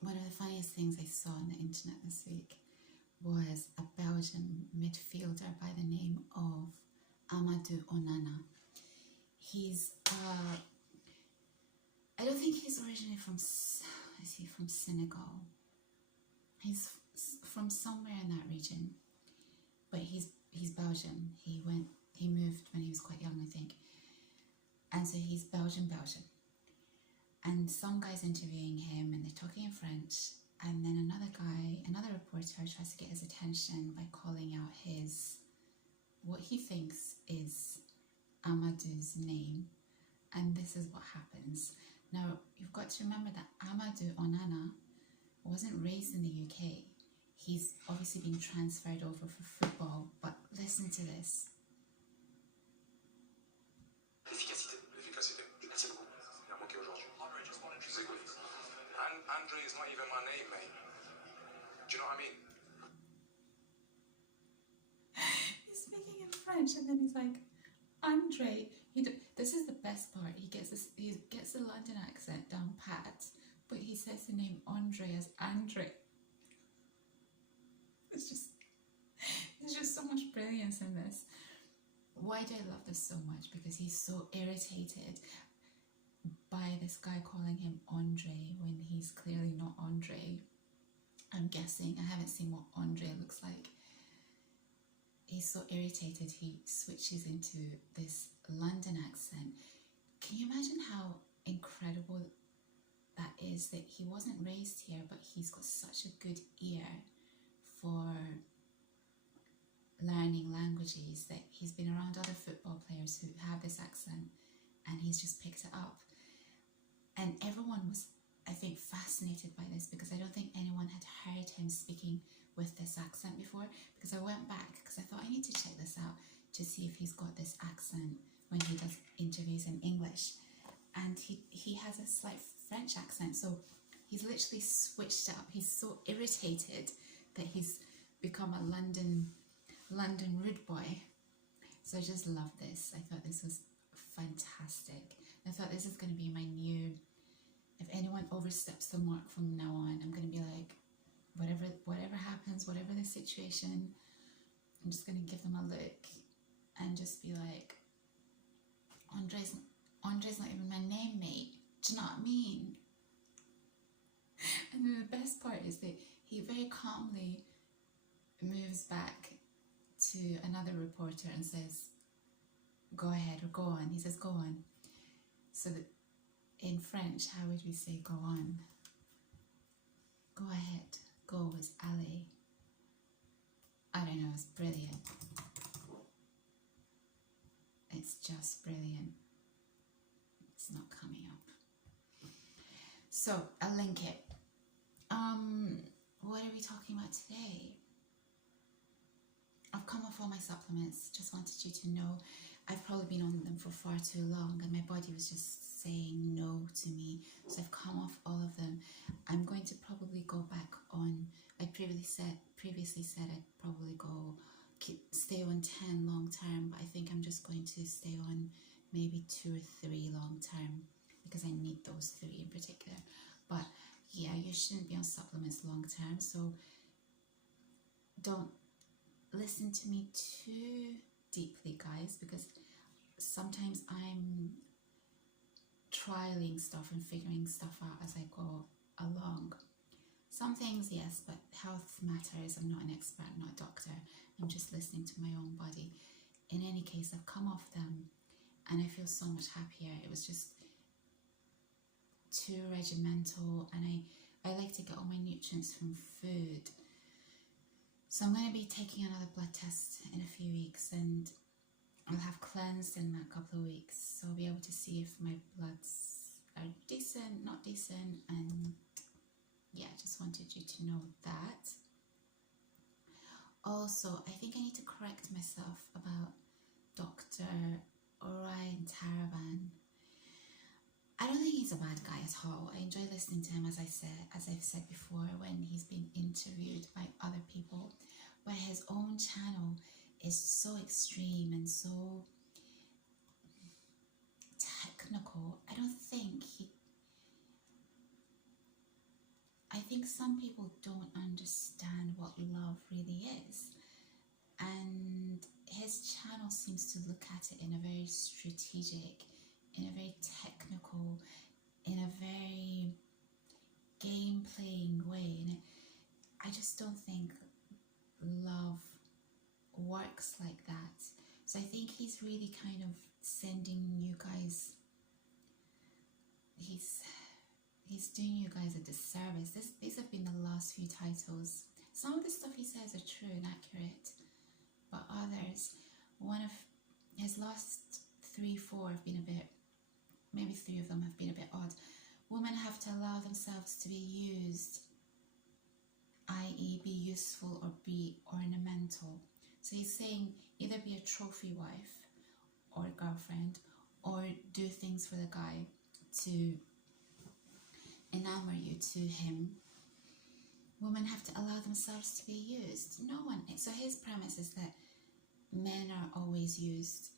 one of the funniest things I saw on the internet this week was a Belgian midfielder by the name of Amadou Onana. He's I don't think he's originally from, is he from Senegal? He's from somewhere in that region, but he's Belgian. He moved when he was quite young, I think, and so he's Belgian. And some guy's interviewing him, and they're talking in French, and then another reporter tries to get his attention by calling out what he thinks is Amadou's name, and this is what happens. Now, you've got to remember that Amadou Onana wasn't raised in the UK. He's obviously been transferred over for football, but listen to this. L'efficacité. Merci beaucoup. Il a manqué aujourd'hui. Je vous écoute. Andre is not even my name, mate. Do you know what I mean? He's speaking in French, and then he's like, Andre. This is the best part. He gets the London accent down pat, but he says the name Andre as Andre. There's just so much brilliance in this. Why do I love this so much? Because he's so irritated by this guy calling him Andre when he's clearly not Andre. I'm guessing. I haven't seen what Andre looks like. He's so irritated he switches into this London accent. Can you imagine how incredible that is, that he wasn't raised here, but he's got such a good ear for learning languages, that he's been around other football players who have this accent and he's just picked it up. And everyone was, I think, fascinated by this, because I don't think anyone had heard him speaking with this accent before, because I went back because I thought I need to check this out to see if he's got this accent when he does interviews in English, and he has a slight French accent, so he's literally switched it up. He's so irritated that he's become a London rude boy. So I just love this. I thought this was fantastic. I thought this is going to be my new, if anyone oversteps the mark from now on, I'm going to be like, whatever happens, whatever the situation, I'm just going to give them a look and just be like, Andre's not even my name, mate. Do you know what I mean? And then the best part is that he very calmly moves back to another reporter and says, go ahead, or go on. He says, go on. So that in French, how would we say go on? Go ahead. Go is allez. I don't know, it's brilliant. It's just brilliant. It's not coming up. So I'll link it. What are we talking about today? I've come off all my supplements. Just wanted you to know I've probably been on them for far too long, and my body was just saying no to me. So I've come off all of them. I'm going to probably go back on. I previously said I'd probably stay on 10 long term, but I think I'm just going to stay on maybe 2 or 3 long term, because I need those 3 in particular. But yeah, you shouldn't be on supplements long term, so don't listen to me too deeply, guys, because sometimes I'm trialing stuff and figuring stuff out as I go along. Some things, yes, but health matters. I'm not an expert, I'm not a doctor. I'm just listening to my own body. In any case, I've come off them and I feel so much happier. It was just too regimental, and I like to get all my nutrients from food. So I'm going to be taking another blood test in a few weeks, and I'll have cleansed in a couple of weeks, so I'll be able to see if my bloods are decent, not decent, and yeah, just wanted you to know that. Also, I think I need to correct myself about Dr. Orion Taraban. I don't think he's a bad guy at all. I enjoy listening to him, as I've said before, when he's been interviewed by other people. But his own channel is so extreme and so technical. I don't think think some people don't understand what love really is. And his channel seems to look at it in a very strategic, in a very technical, in a very game playing way. And I just don't think love works like that. So I think he's really kind of sending you guys, he's doing you guys a disservice. These have been the last few titles. Some of the stuff he says are true and accurate, but others, one of his last 3-4 have been a bit, maybe 3 of them have been a bit odd. Women have to allow themselves to be used, i.e. be useful or be ornamental. So he's saying either be a trophy wife or girlfriend, or do things for the guy to enamor you to him. Women have to allow themselves to be used. No one. So his premise is that men are always used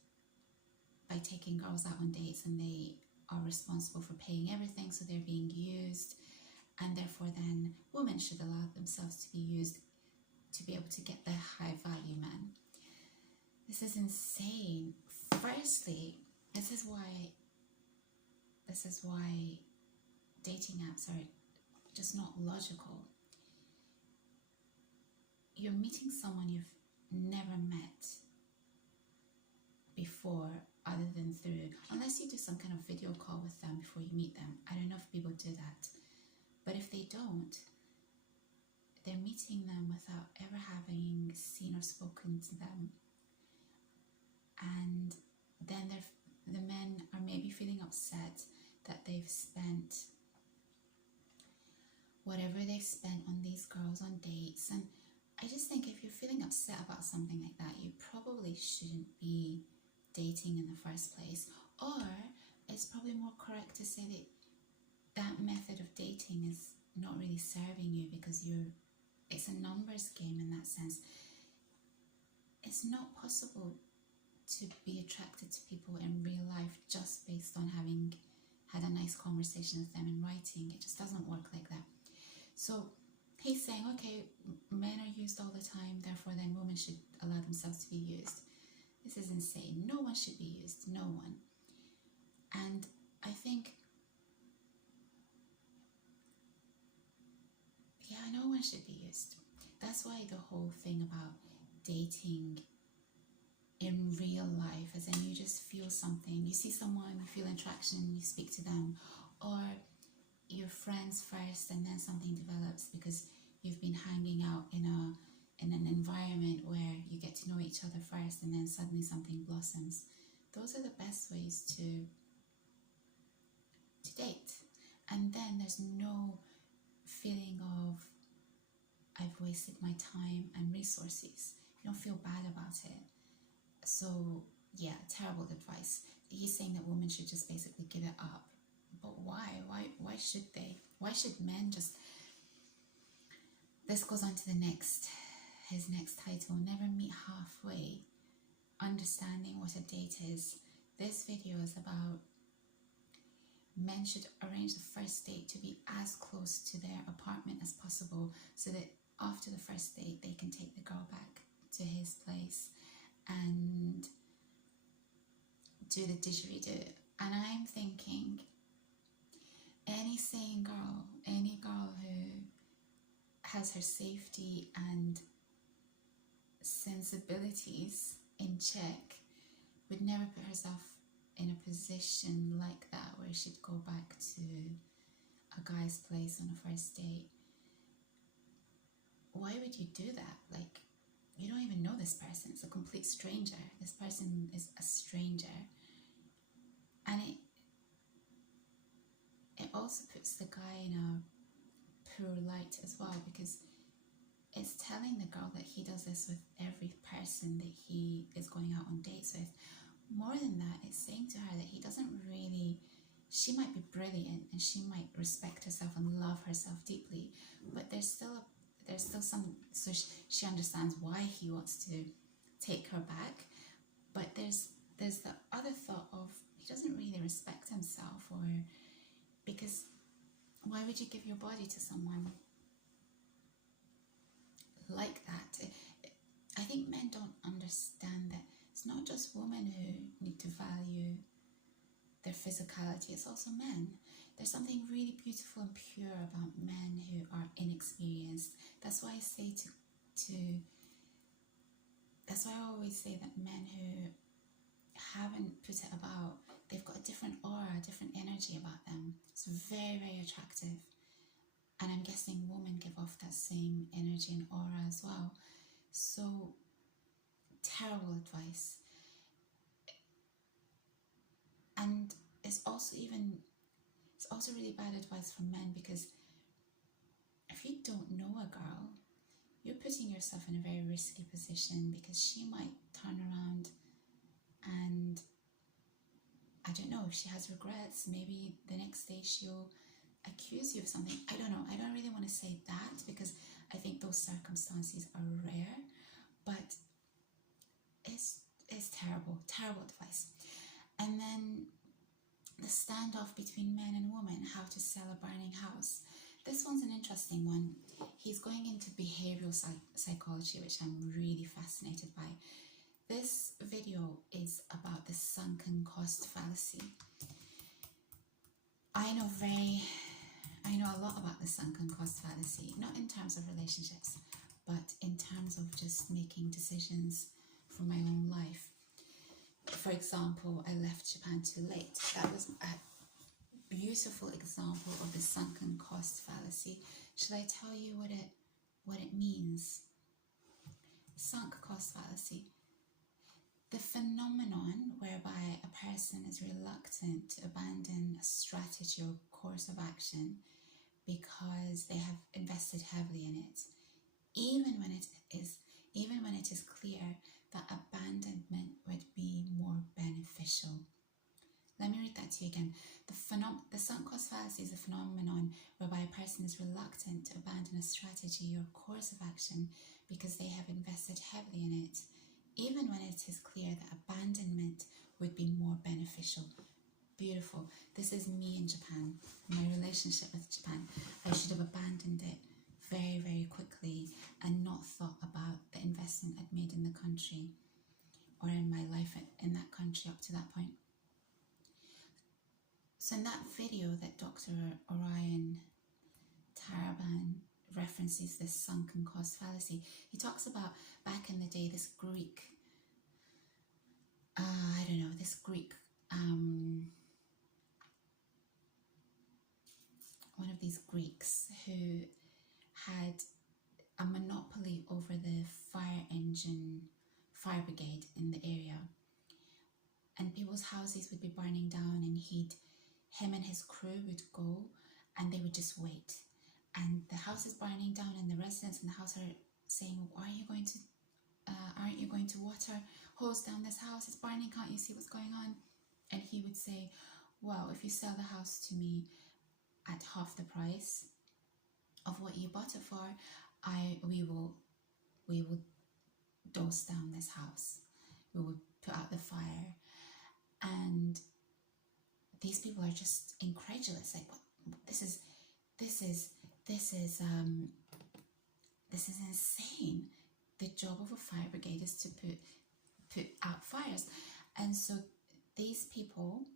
by taking girls out on dates, and they are responsible for paying everything, so they're being used, and therefore then women should allow themselves to be used to be able to get the high value man. This is insane. Firstly, this is why dating apps are just not logical. You're meeting someone you've never met before, other than through, unless you do some kind of video call with them before you meet them. I don't know if people do that, but if they don't, they're meeting them without ever having seen or spoken to them. And then the men are maybe feeling upset that they've spent whatever they've spent on these girls on dates. And I just think if you're feeling upset about something like that, you probably shouldn't be dating in the first place. Or it's probably more correct to say that that method of dating is not really serving you, because it's a numbers game in that sense. It's not possible to be attracted to people in real life just based on having had a nice conversation with them in writing. It just doesn't work like that. So he's saying, okay, men are used all the time, therefore then women should allow themselves to be used. This is insane. No one should be used. No one. And I think, yeah, no one should be used. That's why the whole thing about dating in real life, as in you just feel something, you see someone, you feel attraction, you speak to them, or you're friends first and then something develops because you've been hanging out in an environment where you get to know each other first, and then suddenly something blossoms. Those are the best ways to date. And then there's no feeling of I've wasted my time and resources. You don't feel bad about it. So yeah, terrible advice. He's saying that women should just basically give it up. But why? Why should they? Why should men just... This goes on to his next title, Never Meet Halfway, Understanding What a Date Is. This video is about men should arrange the first date to be as close to their apartment as possible, so that after the first date they can take the girl back to his place and do the didgeridoo. And I'm thinking, any sane girl, any girl who has her safety and sensibilities in check would never put herself in a position like that where she'd go back to a guy's place on a first date. Why would you do that? Like, you don't even know this person. It's a complete stranger. This person is a stranger. And it also puts the guy in a poor light as well, because it's telling the girl that he does this with every person that he is going out on dates with. More than that, it's saying to her that he doesn't really... She might be brilliant and she might respect herself and love herself deeply, but there's still some... So she understands why he wants to take her back, but there's the other thought of he doesn't really respect himself, or... Because why would you give your body to someone like that. I think men don't understand that it's not just women who need to value their physicality, it's also men. There's something really beautiful and pure about men who are inexperienced. That's why I say that's why I always say that men who haven't put it about, they've got a different aura, a different energy about them. It's very, very attractive. And I'm guessing women give off that same energy and aura as well. So, terrible advice. And it's also really bad advice from men, because if you don't know a girl, you're putting yourself in a very risky position, because she might turn around and, I don't know, if she has regrets, maybe the next day she'll accuse you of something. I don't know. I don't really want to say that, because I think those circumstances are rare, but it's terrible advice. And then the standoff between men and women, how to sell a burning house. This one's an interesting one. He's going into behavioral psychology, which I'm really fascinated by. This video is about the sunken cost fallacy. I know a lot about the sunken cost fallacy, not in terms of relationships, but in terms of just making decisions for my own life. For example, I left Japan too late. That was a beautiful example of the sunken cost fallacy. Shall I tell you what it means? Sunk cost fallacy. The phenomenon whereby a person is reluctant to abandon a strategy or course of action because they have invested heavily in it, even when it is clear that abandonment would be more beneficial. Let me read that to you again. The sunk cost fallacy is a phenomenon whereby a person is reluctant to abandon a strategy or course of action because they have invested heavily in it, even when it is clear that abandonment would be more beneficial. Beautiful. This is me in Japan, my relationship with Japan. I should have abandoned it very, very quickly and not thought about the investment I'd made in the country or in my life in that country up to that point. So in that video that Dr. Orion Taraban references this sunken cost fallacy, he talks about back in the day this Greek, one of these Greeks who had a monopoly over the fire brigade in the area, and people's houses would be burning down, and him and his crew would go and they would just wait, and the house is burning down and the residents in the house are saying, aren't you going to water hose down this house? It's burning, can't you see what's going on? And he would say, well, if you sell the house to me at half the price of what you bought it for, we will dose down this house. We will put out the fire. And these people are just incredulous. Like, what? This is insane. The job of a fire brigade is to put out fires. And so these people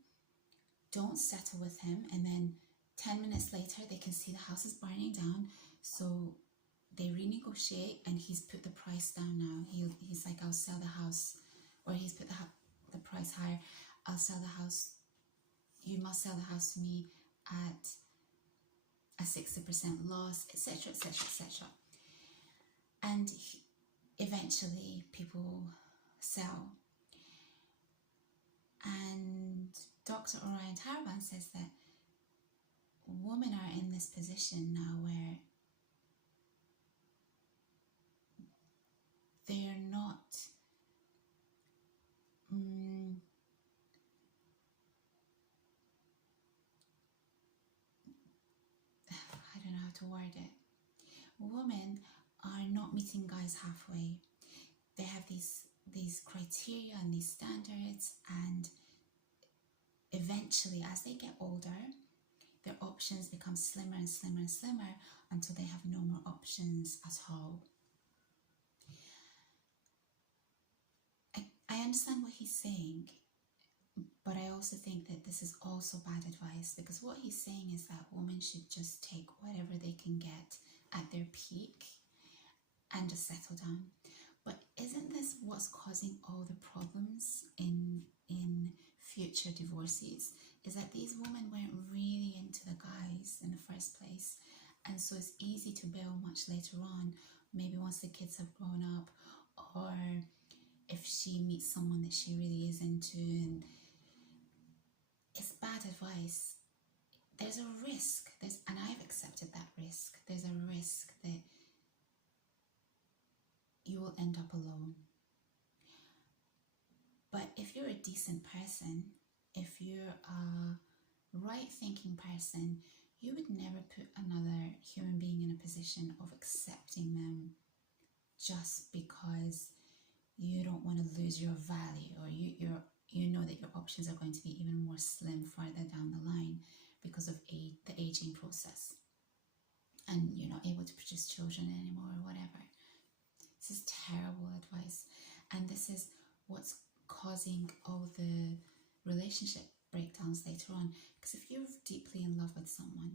don't settle with him, and then 10 minutes later they can see the house is burning down, so they renegotiate, and he's put the price down now. He's like, I'll sell the house, or he's put the price higher. I'll sell the house, you must sell the house to me at a 60% loss, etc, etc, etc. And eventually people sell. And Dr. Orion Taraban says that women are in this position now where they're not I don't know how to word it. Women are not meeting guys halfway. They have these criteria and these standards, and eventually as they get older, their options become slimmer and slimmer and slimmer until they have no more options at all. I understand what he's saying, but I also think that this is also bad advice, because what he's saying is that women should just take whatever they can get at their peak and just settle down. But isn't this what's causing all the problems in future divorces? Is that these women weren't really into the guys in the first place, and so it's easy to bail much later on, maybe once the kids have grown up, or if she meets someone that she really is into. And it's bad advice. There's a risk, and I've accepted that risk. There's a risk that you will end up alone. But if you're a decent person, if you're a right thinking person, you would never put another human being in a position of accepting them just because you don't want to lose your value, or you know that your options are going to be even more slim further down the line because of the aging process, and you're not able to produce children anymore or whatever. This is terrible advice, and this is what's causing all the relationship breakdowns later on. Because if you're deeply in love with someone,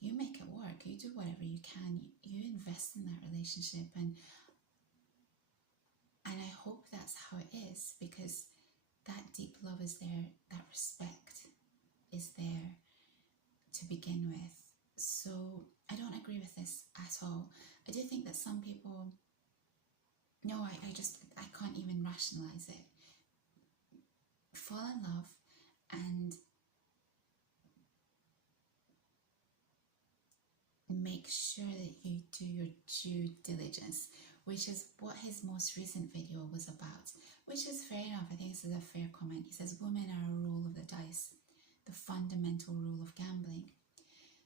you make it work, you do whatever you can, you invest in that relationship, and I hope that's how it is, because that deep love is there, that respect is there to begin with. So I don't agree with this at all. I do think that some people, no, I can't even rationalize it. Fall in love and make sure that you do your due diligence, which is what his most recent video was about, which is fair enough. I think this is a fair comment. He says women are a roll of the dice, the fundamental rule of gambling.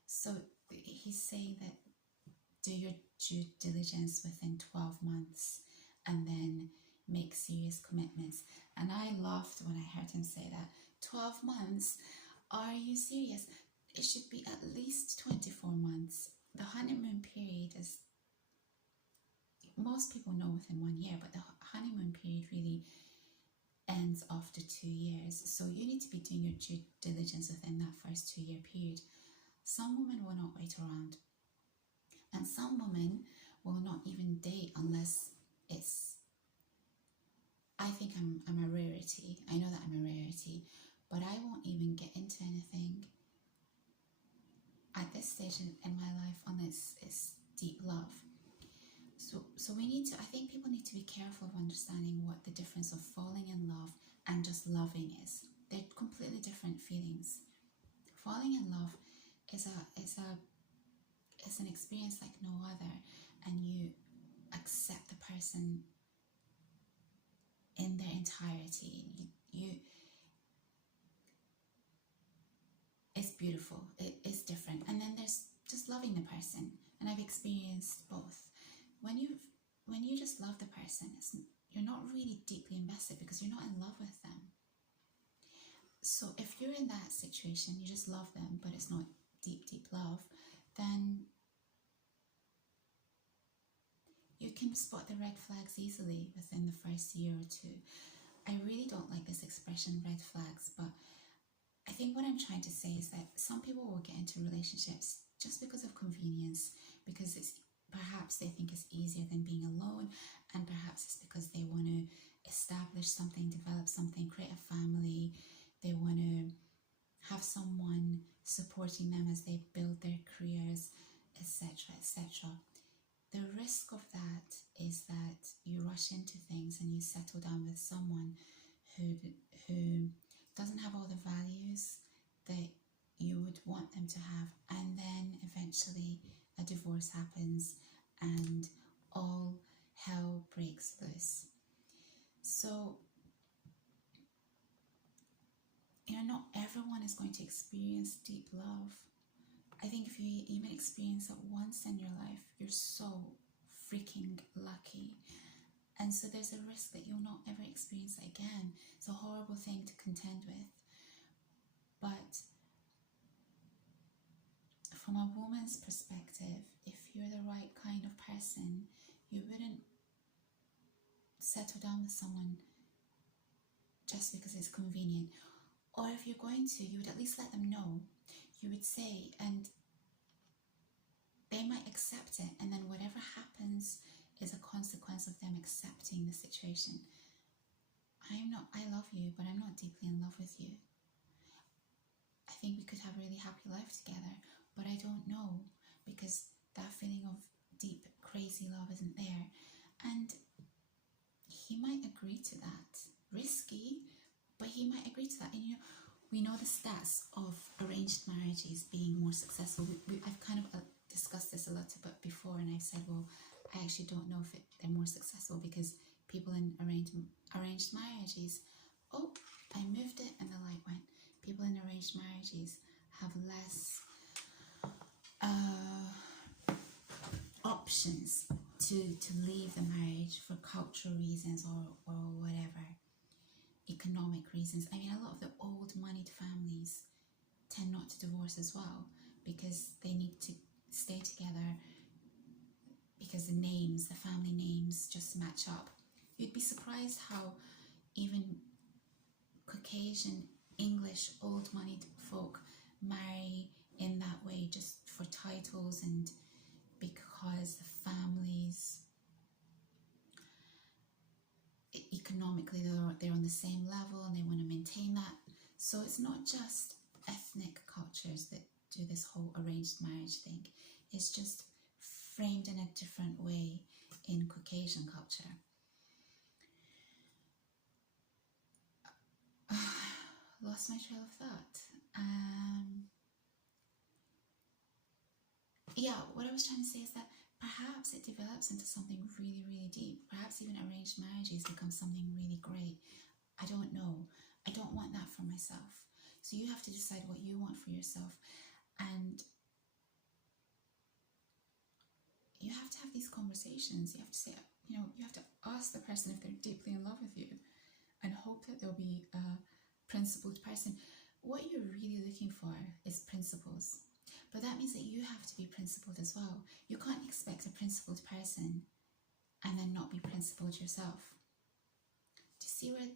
So he's saying that do your due diligence within 12 months and then make serious commitments. And I laughed when I heard him say that. 12 months? Are you serious? It should be at least 24 months. The honeymoon period is, most people know within 1 year, but the honeymoon period really ends after 2 years. So you need to be doing your due diligence within that first 2 year period. Some women will not wait around, and some women will not even date unless it's, I think I'm a rarity. I know that I'm a rarity, but I won't even get into anything at this stage in my life unless it's deep love. So we need to, I think people need to be careful of understanding what the difference of falling in love and just loving is. They're completely different feelings. Falling in love is an experience like no other, and you accept the person in their entirety. It's beautiful. It's different. And then there's just loving the person, and I've experienced both. When you just love the person, you're not really deeply invested because you're not in love with them. So if you're in that situation, you just love them, but it's not deep love, then you can spot the red flags easily within the first year or two. I really don't like this expression, red flags, but I think what I'm trying to say is that some people will get into relationships just because of convenience, because it's perhaps they think it's easier than being alone, and perhaps it's because they want to establish something, develop something, create a family. They want to have someone supporting them as they build their careers, etc., etc. The risk of that is that you rush into things and you settle down with someone who doesn't have all the values that you would want them to have, and then eventually a divorce happens and all hell breaks loose. So, not everyone is going to experience deep love. I think if you even experience it once in your life, you're so freaking lucky. And so there's a risk that you'll not ever experience it again. It's a horrible thing to contend with. But from a woman's perspective, if you're the right kind of person, you wouldn't settle down with someone just because it's convenient. Or if you're going to, you would at least let them know. You would say, and they might accept it, and then whatever happens is a consequence of them accepting the situation. I love you, but I'm not deeply in love with you. I think we could have a really happy life together, but I don't know, because that feeling of deep, crazy love isn't there. And he might agree to that. Risky, but he might agree to that. And you know, we know the stats of arranged marriages being more successful. I've kind of discussed this a little bit before, and I've said, well, I actually don't know if they're more successful because people in arranged marriages, oh, I moved it and the light went. People in arranged marriages have less options to leave the marriage for cultural reasons or whatever, economic reasons. I mean, a lot of the old moneyed families tend not to divorce as well because they need to stay together because the family names just match up. You'd be surprised how even Caucasian, English, old moneyed folk marry in that way just for titles and because the families economically they're on the same level and they want to maintain that. So it's not just ethnic cultures that do this whole arranged marriage thing. It's just framed in a different way in Caucasian culture. Lost my trail of thought. Yeah, what I was trying to say is that perhaps it develops into something really, really deep. Perhaps even arranged marriages become something really great. I don't know. I don't want that for myself. So you have to decide what you want for yourself. And you have to have these conversations. You have to say, you know, you have to ask the person if they're deeply in love with you and hope that they'll be a principled person. What you're really looking for is principles. But that means that you have to be principled as well. You can't expect a principled person and then not be principled yourself. Do you see where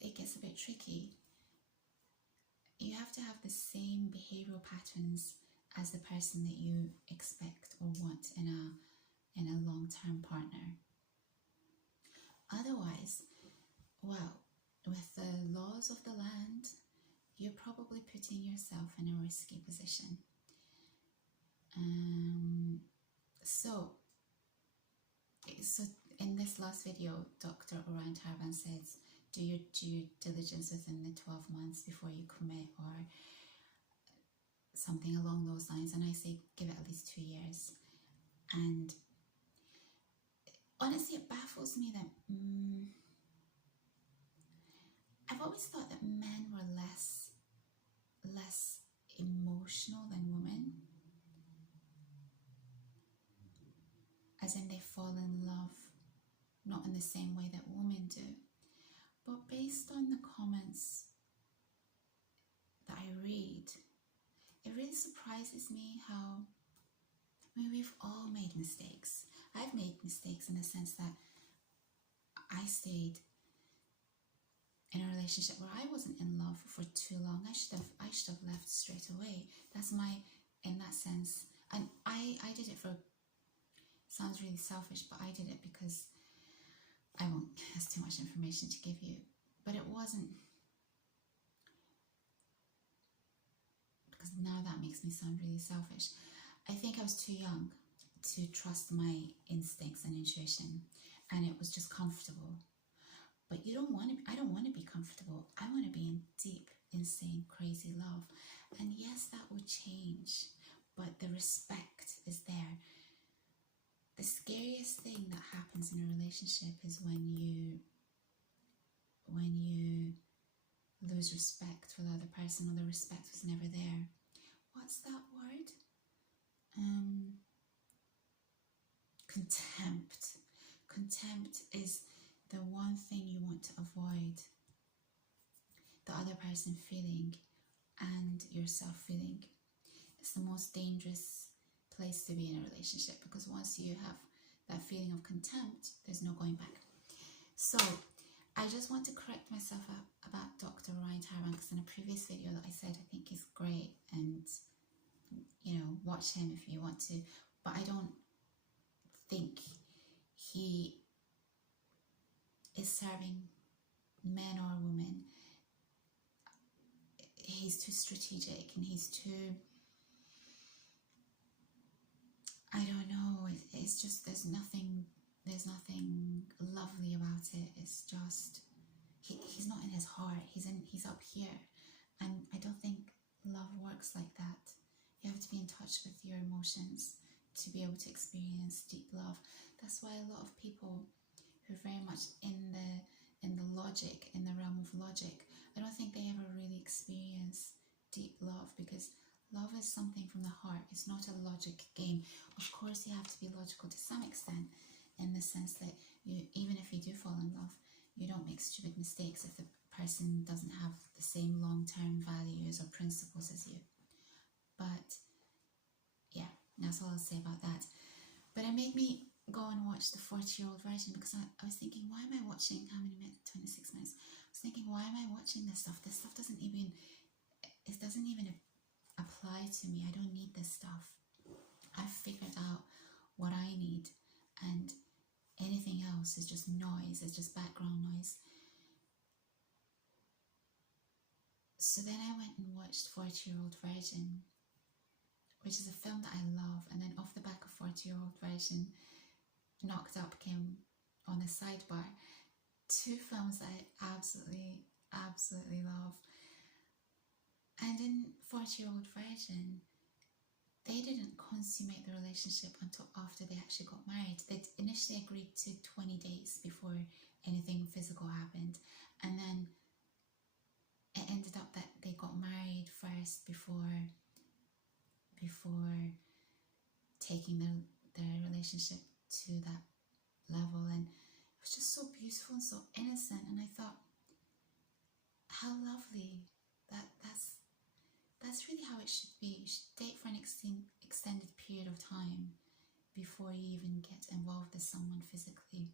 it gets a bit tricky? You have to have the same behavioral patterns as the person that you expect or want in a long-term partner. Otherwise, well, with the laws of the land, you're probably putting yourself in a risky position. So in this last video, Dr. Oran Tarban says, do your due diligence within the 12 months before you commit, or something along those lines. And I say give it at least 2 years. And honestly, it baffles me that I've always thought that men were less emotional than women. As in they fall in love, not in the same way that women do. But based on the comments that I read, it really surprises me how, I mean, we've all made mistakes. I've made mistakes in the sense that I stayed in a relationship where I wasn't in love for too long. I should have left straight away. That's in that sense. And I did it for, sounds really selfish, but I did it because I won't, there's too much information to give you. But it wasn't, because now that makes me sound really selfish. I think I was too young to trust my instincts and intuition, and it was just comfortable. But I don't want to be comfortable. I want to be in deep, insane, crazy love. And yes, that will change, but the respect is there. The scariest thing that happens in a relationship is when you lose respect for the other person, or the respect was never there. What's that word? Contempt. Contempt is the one thing you want to avoid the other person feeling and yourself feeling. It's the most dangerous place to be in a relationship, because once you have that feeling of contempt, there's no going back. So I just want to correct myself about Dr. Ryan Tyrant, because in a previous video that I said I think he's great, and watch him if you want to, but I don't think he is serving men or women. He's too strategic, and he's too, I don't know, it's just there's nothing lovely about it. It's just he's not in his heart, he's up here, and I don't think love works like that. You have to be in touch with your emotions to be able to experience deep love. That's why a lot of people who are very much in the logic, in the realm of logic, I don't think they ever really experience deep love, because love is something from the heart. It's not a logic game. Of course, you have to be logical to some extent, in the sense that even if you do fall in love, you don't make stupid mistakes if the person doesn't have the same long-term values or principles as you. But yeah, that's all I'll say about that. But it made me go and watch the 40-year-old version, because I was thinking, why am I watching, how many minutes? 26 minutes. I was thinking, why am I watching this stuff? This stuff doesn't even apply to me. I don't need this stuff. I've figured out what I need, and anything else is just noise, it's just background noise. So then I went and watched 40-Year-Old Virgin, which is a film that I love, and then off the back of 40-Year-Old Virgin, Knocked Up came on the sidebar. Two films that I absolutely love. And in 40-Year-Old Virgin, they didn't consummate the relationship until after they actually got married. They initially agreed to 20 days before anything physical happened, and then it ended up that they got married first before taking their relationship to that level. And it was just so beautiful and so innocent, and I thought, how lovely. That's really how it should be. You should date for an extended period of time before you even get involved with someone physically.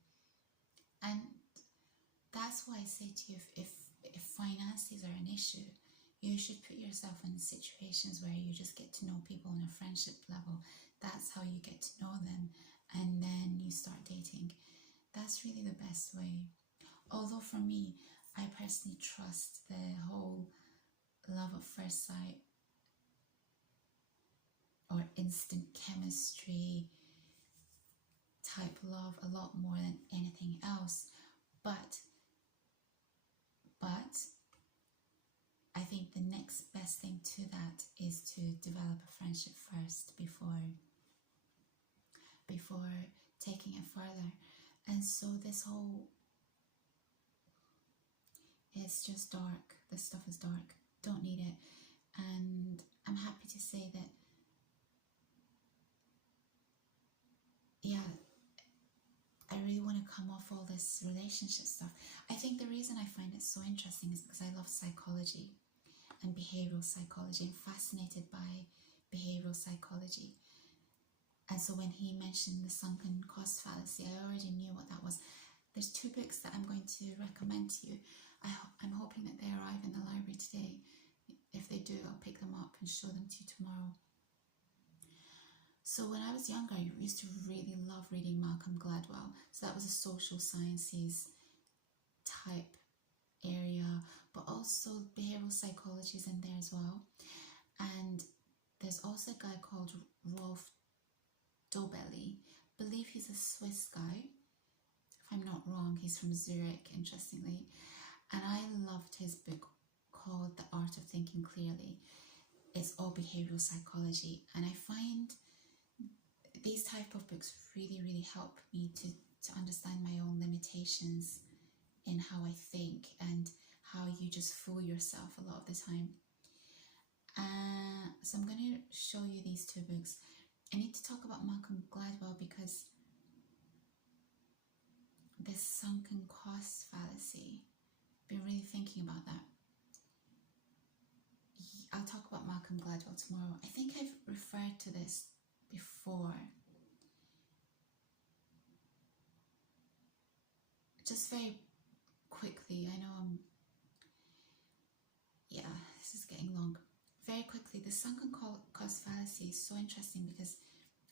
And that's why I say to you, if finances are an issue, you should put yourself in situations where you just get to know people on a friendship level. That's how you get to know them, and then you start dating. That's really the best way. Although for me, I personally trust the whole love at first sight or instant chemistry type love a lot more than anything else. But I think the next best thing to that is to develop a friendship first before taking it further. And so this whole, it's just dark. This stuff is dark. Don't need it. And I'm happy to say that, yeah, I really want to come off all this relationship stuff. I think the reason I find it so interesting is because I love psychology and behavioral psychology. I'm fascinated by behavioral psychology. And so when he mentioned the sunken cost fallacy, I already knew what that was. There's two books that I'm going to recommend to you. I'm hoping that they arrive in the library today. If they do, I'll pick them up and show them to you tomorrow. So when I was younger, I used to really love reading Malcolm Gladwell. So that was a social sciences type area, but also behavioral psychology is in there as well. And there's also a guy called Rolf Dobelli. I believe he's a Swiss guy. If I'm not wrong, he's from Zurich, interestingly. And I loved his book called The Art of Thinking Clearly. It's all behavioral psychology, and I find these type of books really help me to understand my own limitations in how I think and how you just fool yourself a lot of the time. So I'm going to show you these two books. I need to talk about Malcolm Gladwell because this sunken cost fallacy, been really thinking about that. I'll talk about Malcolm Gladwell tomorrow. I think I've referred to this before. Just very quickly, I know this is getting long. Very quickly, the sunken cost fallacy is so interesting because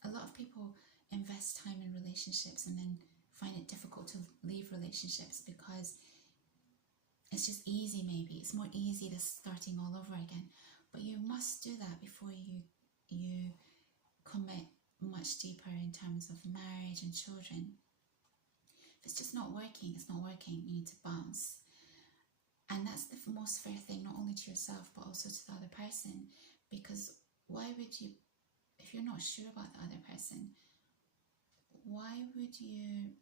a lot of people invest time in relationships and then find it difficult to leave relationships because it's just easy. Maybe it's more easy than starting all over again, but you must do that before you commit much deeper in terms of marriage and children. If it's just not working, it's not working. You need to bounce. And that's the most fair thing, not only to yourself but also to the other person, because why would you, if you're not sure about the other person, why would you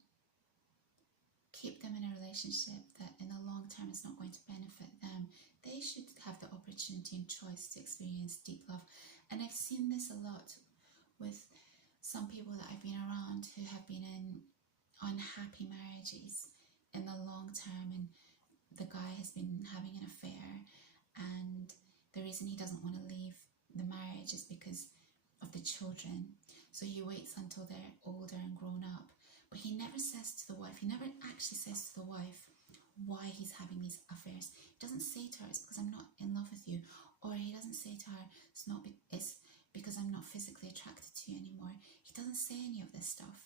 keep them in a relationship that in the long term is not going to benefit them? They should have the opportunity and choice to experience deep love. And I've seen this a lot with some people that I've been around who have been in unhappy marriages in the long term, and the guy has been having an affair, and the reason he doesn't want to leave the marriage is because of the children. So he waits until they're older and grown up, but he never says to the wife, he never actually says to the wife why he's having these affairs. He doesn't say to her, it's because I'm not in love with you, or he doesn't say to her, it's because I'm not physically attracted to you anymore. He doesn't say any of this stuff.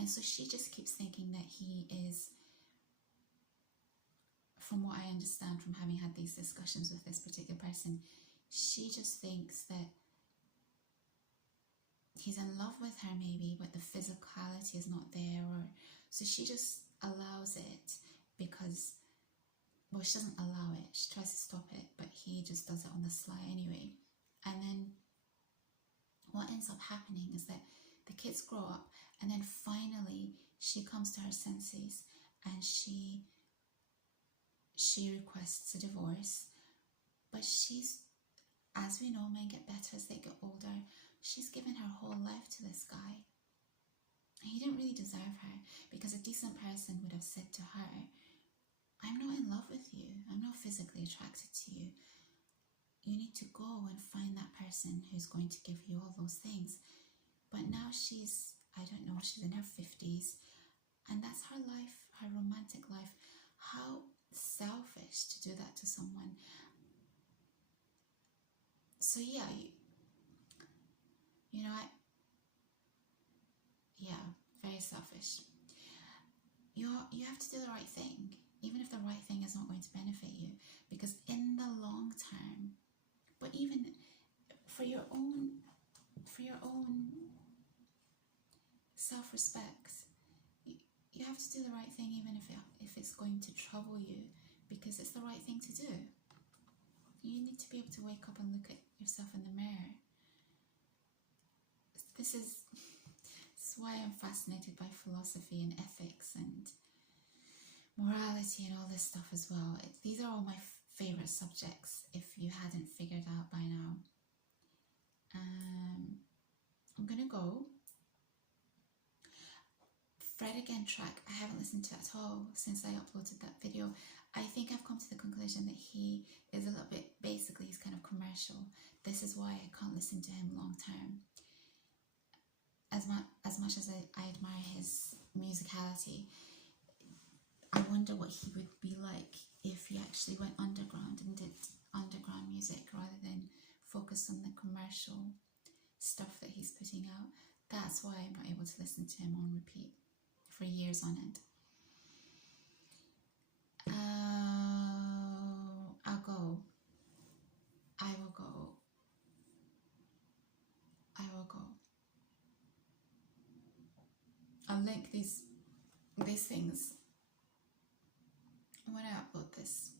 And so she just keeps thinking that he is, from what I understand from having had these discussions with this particular person, she just thinks that he's in love with her maybe, but the physicality is not there, or so she just allows it because, well, she doesn't allow it, she tries to stop it, but he just does it on the sly anyway. And then what ends up happening is that the kids grow up, and then finally she comes to her senses and she requests a divorce. But she's, as we know, men get better as they get older. She's given her whole life to this guy. He didn't really deserve her, because a decent person would have said to her, I'm not in love with you. I'm not physically attracted to you. You need to go and find that person who's going to give you all those things. But now she's, I don't know, she's in her 50s, and that's her life, her romantic life. How selfish to do that to someone. So yeah, you know, very selfish. You have to do the right thing, even if the right thing is not going to benefit you, because in the long term, but even for your own self-respect, you have to do the right thing, even if it's going to trouble you, because it's the right thing to do. You need to be able to wake up and look at yourself in the mirror. This is why I'm fascinated by philosophy and ethics and morality and all this stuff as well. These are all my favorite subjects, if you hadn't figured out by now. I'm gonna go. Fred Again track, I haven't listened to at all since I uploaded that video. I think I've come to the conclusion that he is a little bit, basically he's kind of commercial. This is why I can't listen to him long term. As much as I admire his musicality, I wonder what he would be like if he actually went underground and did underground music rather than focus on the commercial stuff that he's putting out. That's why I'm not able to listen to him on repeat for years on end. I'll go. I will go. I will go. I'll link these things when I upload this.